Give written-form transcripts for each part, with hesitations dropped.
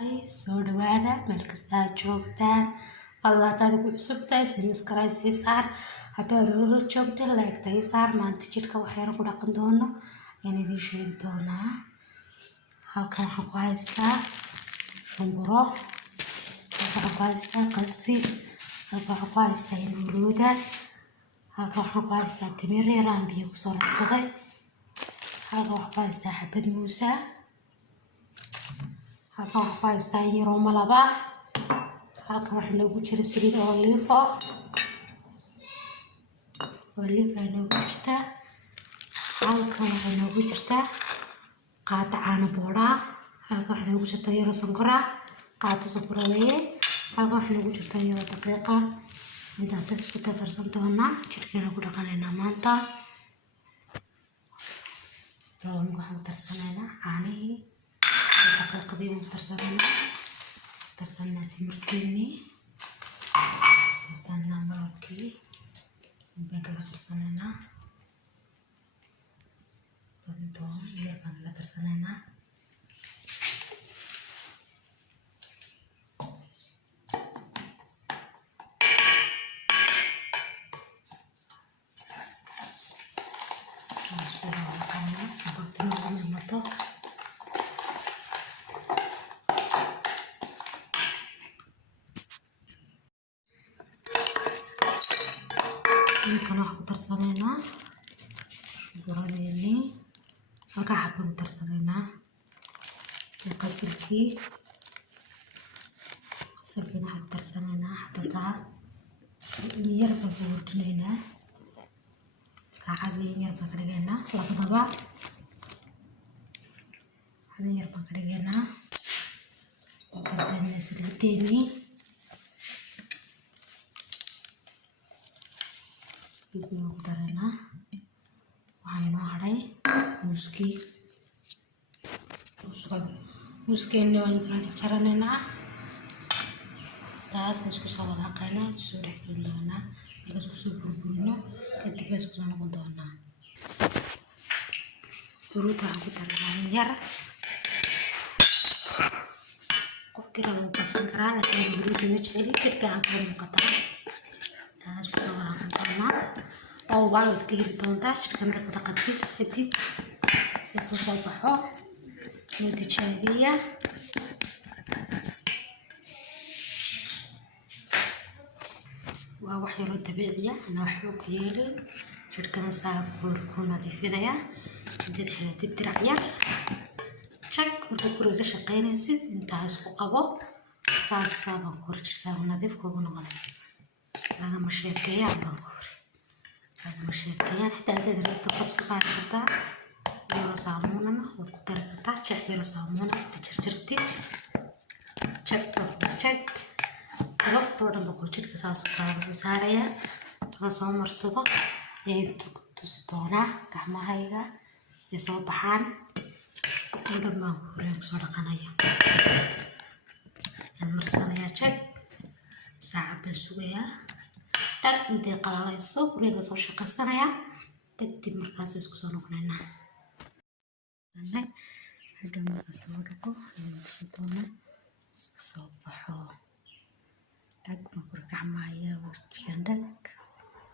Hi, soo dhawaada meel kasta aad joogtaan fadlan hadaad ku cusub tahay subscribe sii saar hadaad hore joogto like tahay saar maanta jidhka waxayna ku dhaqan doono ayaan idin sheegi doonaa halkan waxaan ku haystaa shumburo halkan waxaan ku haystaa qasi halkan waxaan ku haystaa hilibruuda halkan waxaan ku haystaa timir yar aan biyo kusoo radsaday halkan waxaan ku haystaa xabad muusa halkan waxaan ku haystaa yaro malaba halkan waxaa noogu jira saliid olive ay noogu jirtaa halkan waxaa noogu jirtaa qaado caano boora halkan waxaa noogu jirta yaro sonkora qaado sonkora weeye halkan waxaa noogu jirta yaro daqiiqa intaas isku darsan doonaa jidhkeena ku dhaqanaynaa maanta waxaan darsanaynaa caanihii daqiiqadii baan darsanaa timirteeni darsanaa malabkii baan kaga darsanaynaa badintoon yar baan kaga darsanaynaa kan wax ku darsanaynaa shumburadeeni halkaa xabaan ku darsanaynaa qasilkiina waxaan ku darsanaynaa xabadaa yar baan ku hordhinaynaa kacadii yar baan ka dhigaynaa labadaba cadii yar baan ka dhigaynaa ku darsanaynaa saliideeni ku daranaa waxaa inoo hadhay muuskeeni waan kala jarjaraneynaa taas isku soo walaaqaynaa soo dhex gelin doonaa markaas kusoo burburino kadib baa isku soo noqon doonaa huruudda waxaan ku daranaa yar qofkii raba wuu badsan karaa laakiin huruudda ma jeceli jidhka aan kala muuqataa taas kusoo walaaqan doonaa oo waa ka heli doontaa jidhka marka ku dhaqatid kadib si ku soo baxo soo tijaabiya waa wax yaroo dabiiciya ana waxba ku yeelin jidhkana saa ku nadiifinaya intaad xiratid dirac yar jag marka guriga ka shaqaynaysid intaas ku qabo saas baan ku hor jidhkaagu nadiif kuugu noqonay lagama sheekeeyaan baan ku hor مشاكل حتى هذا اللي تقص صاحبتها يرو صامونة وتركتها تشح يرو صامونة تجرجرتي تشك رفض ورا بقولك كساس سارية غصوم مرصوبة تستونا كحما هيدا يصوب حان ولما هوريهم صورة قناية المرسانية تشك ساعة بسوية intay qalalayso guriga soo shaqaysanaya kadib markaas isku soo noqonaynaa hadhow markaas soo dhaqo doona isku soo baxo tag marka gacmaha wajigan dhag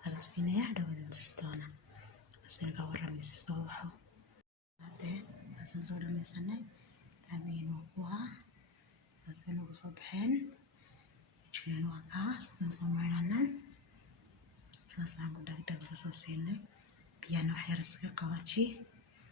laga siinaya hadhow doona asaga waramaysa soo baxo hadee asan soo dhamaysanay taabino kuha asan ugu soo baxeen wajigan waa kaas soo marinaa saasaan ku dhagdhag soo siinay biyana wax yar iska qawaji